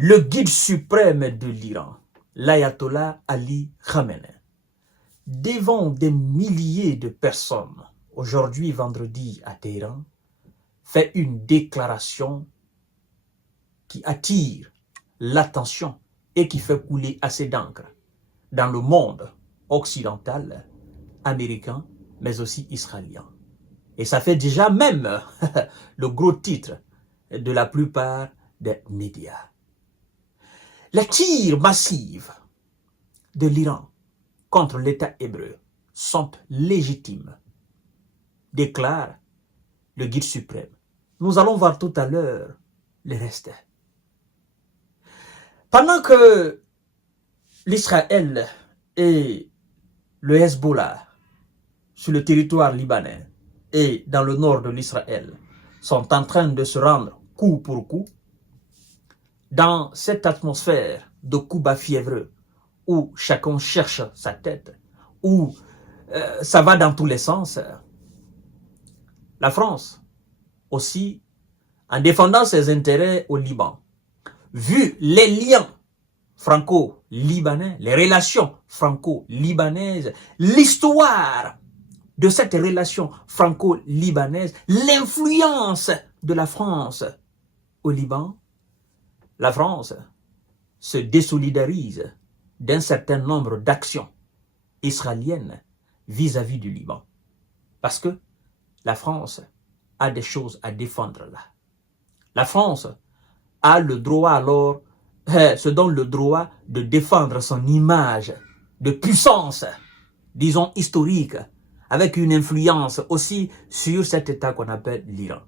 le guide suprême de l'Iran, l'ayatollah Ali Khamenei, devant des milliers de personnes, aujourd'hui vendredi à Téhéran, fait une déclaration qui attire l'attention et qui fait couler assez d'encre dans le monde occidental, américain, mais aussi israélien. Et ça fait déjà même le gros titre de la plupart des médias. Les tirs massifs de l'Iran contre l'État hébreu sont légitimes, déclare le guide suprême. Nous allons voir tout à l'heure le reste. Pendant que l'Israël et le Hezbollah sur le territoire libanais et dans le nord de l'Israël sont en train de se rendre coup pour coup, dans cette atmosphère de coups bas fiévreux où chacun cherche sa tête, où ça va dans tous les sens, la France aussi, en défendant ses intérêts au Liban, vu les liens franco-libanais, les relations franco-libanaises, l'histoire de cette relation franco-libanaise, l'influence de la France au Liban, la France se désolidarise d'un certain nombre d'actions israéliennes vis-à-vis du Liban. Parce que la France a des choses à défendre là. La France a le droit alors, se donne le droit de défendre son image de puissance, disons historique, avec une influence aussi sur cet État qu'on appelle l'Iran.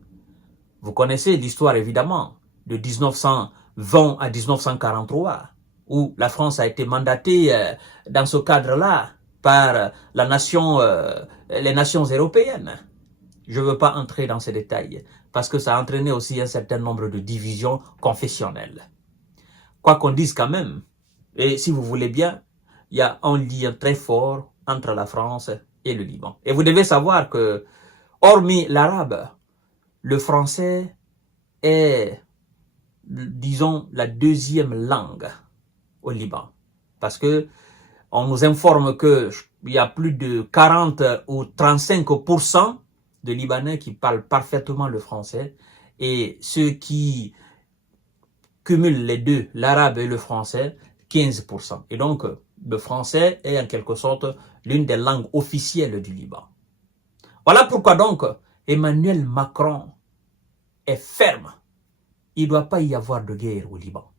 Vous connaissez l'histoire évidemment de 1920 à 1943, où la France a été mandatée dans ce cadre-là par les nations européennes. Je ne veux pas entrer dans ces détails, parce que ça a entraîné aussi un certain nombre de divisions confessionnelles. Quoi qu'on dise quand même, et si vous voulez bien, il y a un lien très fort entre la France et le Liban. Et vous devez savoir que, hormis l'arabe, le français est, disons, la deuxième langue au Liban. Parce que on nous informe qu'il y a plus de 40 ou 35% de Libanais qui parlent parfaitement le français, et ceux qui cumulent les deux, l'arabe et le français, 15%. Et donc, le français est en quelque sorte l'une des langues officielles du Liban. Voilà pourquoi donc Emmanuel Macron est ferme. Il ne doit pas y avoir de guerre au Liban.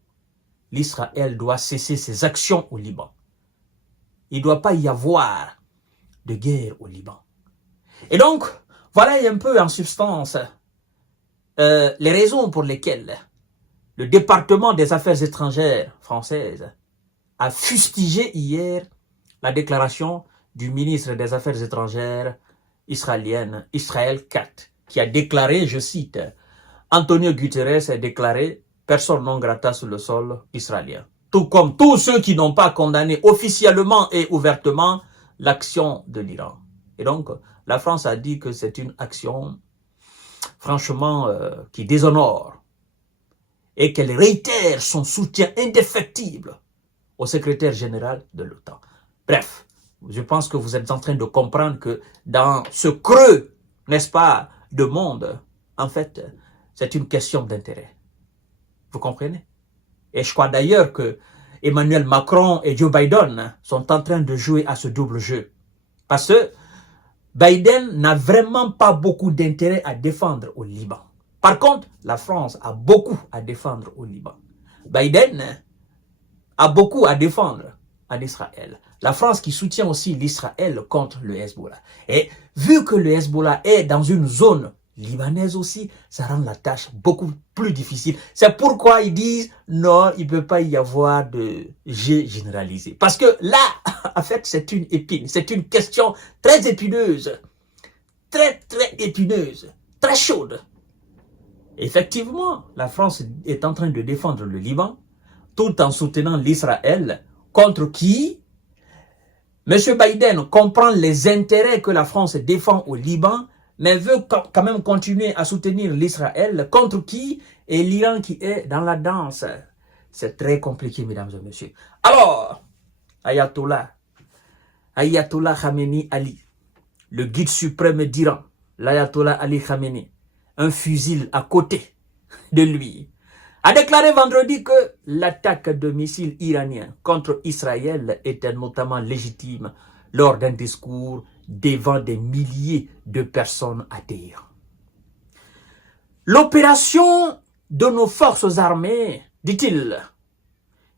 L'Israël doit cesser ses actions au Liban. Il ne doit pas y avoir de guerre au Liban. Et donc, voilà un peu en substance les raisons pour lesquelles le département des affaires étrangères françaises a fustigé hier la déclaration du ministre des Affaires étrangères israélienne, Israël Katz, qui a déclaré, je cite, Antonio Guterres a déclaré « Personne non grata sur le sol israélien ». Tout comme tous ceux qui n'ont pas condamné officiellement et ouvertement l'action de l'Iran. Et donc, la France a dit que c'est une action, franchement, qui déshonore et qu'elle réitère son soutien indéfectible au secrétaire général de l'OTAN. Bref, je pense que vous êtes en train de comprendre que dans ce creux, n'est-ce pas, de monde, en fait, c'est une question d'intérêt. Vous comprenez? Et je crois d'ailleurs que Emmanuel Macron et Joe Biden sont en train de jouer à ce double jeu. Parce que Biden n'a vraiment pas beaucoup d'intérêt à défendre au Liban. Par contre, la France a beaucoup à défendre au Liban. Biden a beaucoup à défendre en Israël. La France qui soutient aussi l'Israël contre le Hezbollah. Et vu que le Hezbollah est dans une zone libanaise aussi, ça rend la tâche beaucoup plus difficile. C'est pourquoi ils disent non, il ne peut pas y avoir de jeu généralisé. Parce que là, en fait, c'est une épine. C'est une question très épineuse. Très épineuse. Très chaude. Effectivement, la France est en train de défendre le Liban tout en soutenant l'Israël contre qui M. Biden comprend les intérêts que la France défend au Liban, mais veut quand même continuer à soutenir l'Israël contre qui est l'Iran qui est dans la danse. C'est très compliqué, mesdames et messieurs. Alors, Ayatollah Khamenei Ali, le guide suprême d'Iran, l'Ayatollah Ali Khamenei, un fusil à côté de lui, a déclaré vendredi que l'attaque de missiles iraniens contre Israël était notamment légitime lors d'un discours devant des milliers de personnes à Téhéran. L'opération de nos forces armées, dit-il,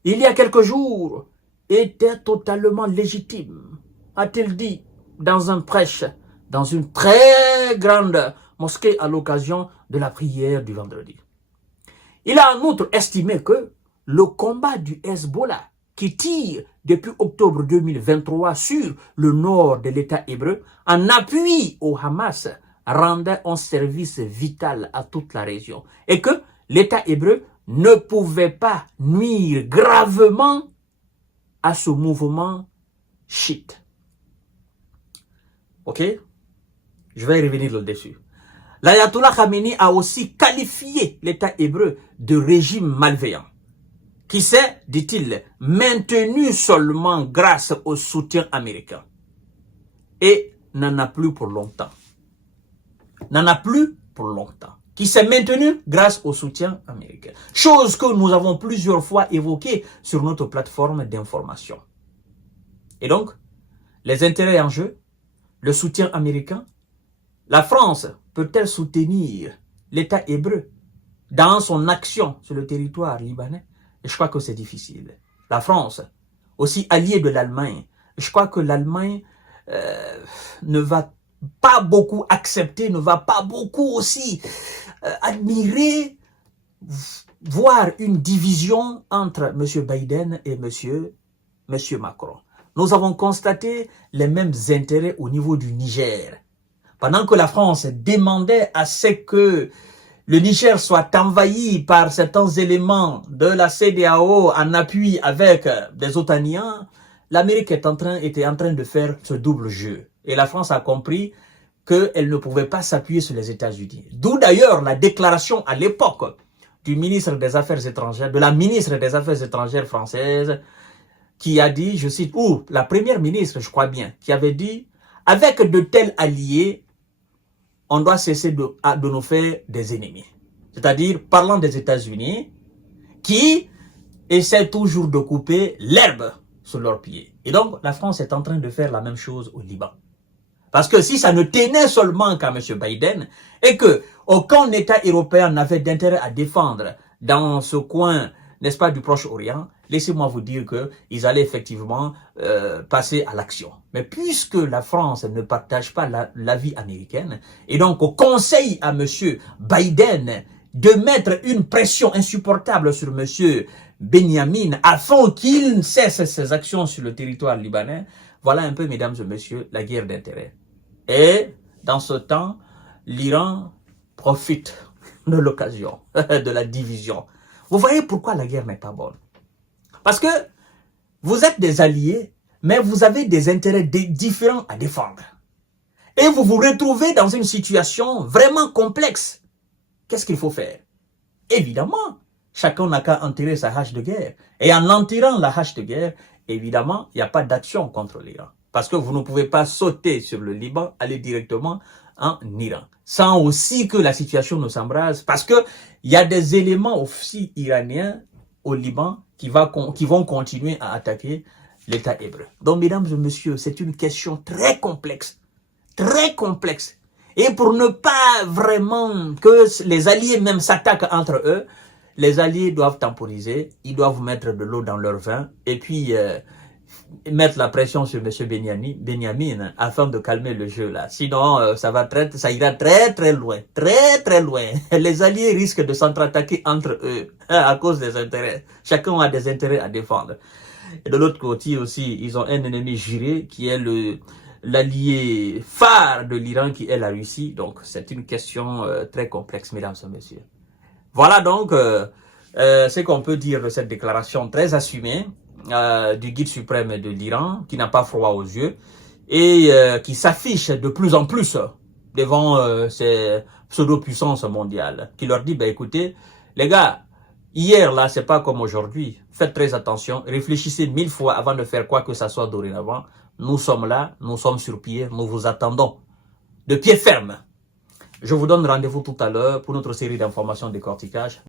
il y a quelques jours, était totalement légitime, a-t-il dit dans un prêche, dans une très grande mosquée à l'occasion de la prière du vendredi. Il a en outre estimé que le combat du Hezbollah, qui tire depuis octobre 2023 sur le nord de l'État hébreu, en appui au Hamas, rendait un service vital à toute la région et que l'État hébreu ne pouvait pas nuire gravement à ce mouvement chiite. Ok? Je vais y revenir là-dessus. L'Ayatollah Khamenei a aussi qualifié l'État hébreu de régime malveillant, qui s'est, dit-il, maintenu seulement grâce au soutien américain et n'en a plus pour longtemps. Qui s'est maintenu grâce au soutien américain. Chose que nous avons plusieurs fois évoquée sur notre plateforme d'information. Et donc, les intérêts en jeu, le soutien américain, la France peut-elle soutenir l'État hébreu dans son action sur le territoire libanais? Et je crois que c'est difficile. La France, aussi alliée de l'Allemagne, je crois que l'Allemagne ne va pas beaucoup accepter, ne va pas beaucoup aussi admirer, voir une division entre M. Biden et M. Macron. Nous avons constaté les mêmes intérêts au niveau du Niger. Pendant que la France demandait à ce que le Niger soit envahi par certains éléments de la CEDEAO en appui avec des otaniens, l'Amérique était en train de faire ce double jeu. Et la France a compris qu'elle ne pouvait pas s'appuyer sur les États-Unis. D'où d'ailleurs la déclaration à l'époque du ministre des Affaires étrangères, de la ministre des Affaires étrangères française, qui a dit, je cite, ou la première ministre, je crois bien, qui avait dit, avec de tels alliés, on doit cesser de nous faire des ennemis. C'est-à-dire, parlant des États-Unis, qui essaient toujours de couper l'herbe sous leurs pieds. Et donc, la France est en train de faire la même chose au Liban. Parce que si ça ne tenait seulement qu'à M. Biden, et que aucun État européen n'avait d'intérêt à défendre dans ce coin, n'est-ce pas, du Proche-Orient, laissez-moi vous dire qu'ils allaient effectivement passer à l'action. Mais puisque la France ne partage pas l'avis américaine, et donc on conseille à M. Biden de mettre une pression insupportable sur M. Benyamin afin qu'il cesse ses actions sur le territoire libanais, voilà un peu, mesdames et messieurs, la guerre d'intérêt. Et dans ce temps, l'Iran profite de l'occasion, de la division. Vous voyez pourquoi la guerre n'est pas bonne? Parce que vous êtes des alliés, mais vous avez des intérêts différents à défendre. Et vous vous retrouvez dans une situation vraiment complexe. Qu'est-ce qu'il faut faire? Évidemment, chacun n'a qu'à enterrer sa hache de guerre. Et en enterrant la hache de guerre, évidemment, il n'y a pas d'action contre l'Iran. Parce que vous ne pouvez pas sauter sur le Liban, aller directement en Iran. Sans aussi que la situation ne s'embrase. Parce qu'il y a des éléments aussi iraniens au Liban qui vont continuer à attaquer l'État hébreu. Donc, mesdames et messieurs, c'est une question très complexe. Très complexe. Et pour ne pas vraiment que les alliés même s'attaquent entre eux, les alliés doivent temporiser, ils doivent mettre de l'eau dans leur vin et puis mettre la pression sur M. Benyamin afin de calmer le jeu là. Sinon, ça ira très loin. Très loin. Les alliés risquent de s'entre-attaquer entre eux à cause des intérêts. Chacun a des intérêts à défendre. Et de l'autre côté aussi, ils ont un ennemi juré qui est l'allié phare de l'Iran qui est la Russie. Donc, c'est une question très complexe, mesdames et messieurs. Voilà donc ce qu'on peut dire de cette déclaration très assumée du guide suprême de l'Iran, qui n'a pas froid aux yeux et qui s'affiche de plus en plus devant ces pseudo-puissances mondiales, qui leur dit, écoutez, les gars, Hier, là, c'est pas comme aujourd'hui. Faites très attention. Réfléchissez 1000 fois avant de faire quoi que ce soit dorénavant. Nous sommes là, nous sommes sur pied, nous vous attendons. De pied ferme. Je vous donne rendez-vous tout à l'heure pour notre série d'informations décortiquage.